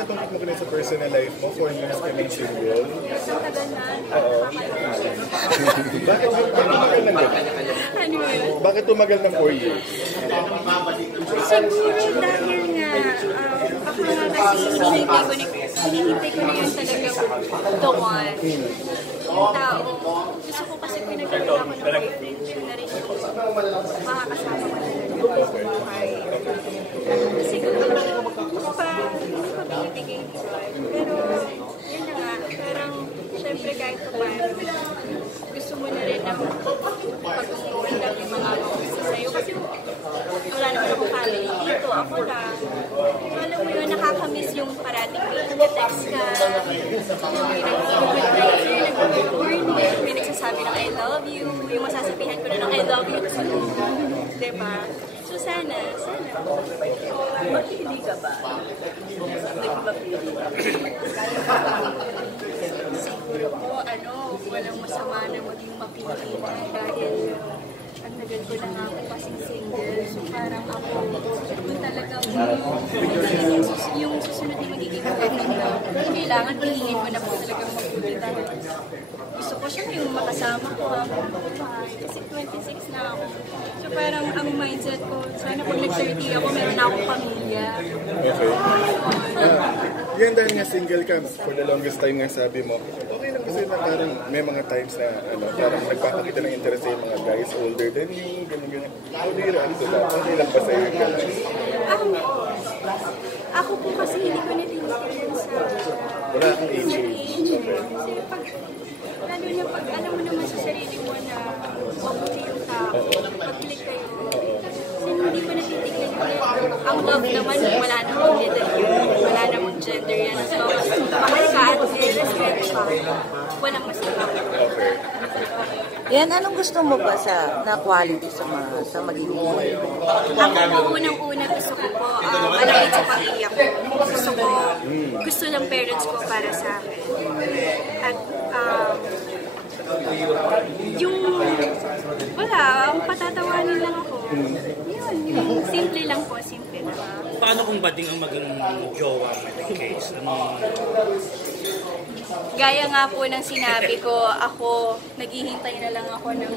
natungkot mo ka sa personal life mo, 4 years ka ng single. Ang tagal na. Oo. Bakit tumagal ng gano'n? Ano yun? Bakit tumagal ng 4 years? Siguro dahil nga, ako nga kasi hinihintay ko na yun talagang the one. Yung tao. Gusto ko kasi pinagkakaroon ako ng boyfriend. Yun na rin yung makakasama ko na rin sa buhay. Siguro, hindi pa binibigay yun. Pero, yun na nga. Parang, syempre kahit pa paano, gusto mo na rin ng pag-uundan yung mga gusto sa'yo. Kasi wala naman akong family dito. Ako lang. Alam mo yun, nakakamiss yung parating nag-text ka, may nag-good morning, may nagsasabi ng I love you, yung masasabihan ko na ng I love you too. Diba? So sana. Mapili ka ba? Siguro po, walang masama na maging mapili dahil ang tagal ko na nga ako kasing single. So parang ako, kung talagang yung susunod na magiging boyfriend na, kailangan pilingin ko na po talagang mabuti dahil gusto ko siya yung makasama ko habang buhay. Kasi 26 na ako. So parang ang mindset ko, sana pag nag-30 ako, meron na akong pamilya. Okay. Yan dahil nga single ka, for the longest time nga sabi mo, okay lang kasi na parang may mga times na parang nagpapakita ng interest sa mga guys older than you, gano'n. How do you react to that? Okay lang ba sa'yo yung gano'n? Ako po kasi hindi ko natinitirin sa wala kang age. Kasi lalo na pag alam mo naman sa sarili mo na mabuti yung tao, pag-click kayo. Kasi hindi ko natitignan yun. Ang love naman, wala namang gender yan. So, mahal ka at i-respect ka. Walang masama. Yan, anong gusto mo ba na quality sa magiging boyfriend? Ako po, unang-una gusto ko po, malapit sa pamilya ko. Gusto ng parents ko para sa akin. At, ang patatawanin lang ako. Yun, yung simple lang po, simple lang. Paano kung bading ang maging jowa in the case? Gaya nga po ng sinabi ko, ako, naghihintay na lang ako ng...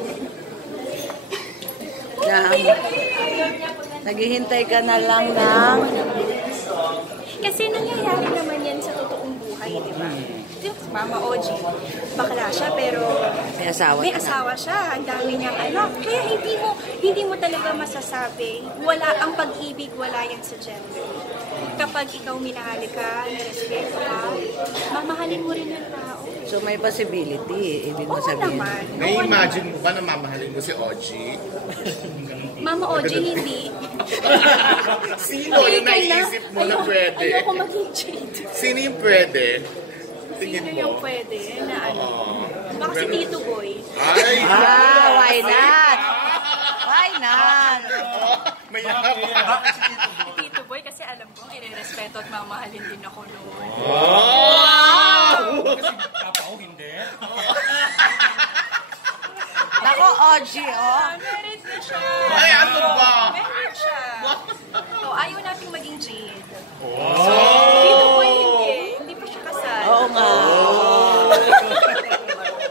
Naghihintay ka na lang ng... Kasi nangyayari naman yan sa totoong buhay, di ba? Mama OG, bakla siya pero may asawa siya, ang dami niyang anak. Kaya hindi mo talaga masasabi, wala ang pag-ibig, wala yan sa gender. Kapag ikaw minahali ka, nirespeto ka, mamahalin mo rin ang tao. So may possibility, ibig mo sabihin. Naman. May-imagine mo ba na mamahalin mo si OG? Mama OG, hindi. Sino yung naisip mo na pwede? Ayoko maging jade. Sino yung pwede? Tingin Sino mo? yung pwede na baka si Tito Boy. Ay! Why not? Why not? May Tito Boy kasi alam ko, i-respeto at mamahalin din ako noon. Kasi papa ko hindi. Nako, OG, Meron na siya. Ay, ano ba? Meron siya. Ayaw nating maging jade. So, Tito Boy hindi. Hindi pa siya kasal. Oo nga.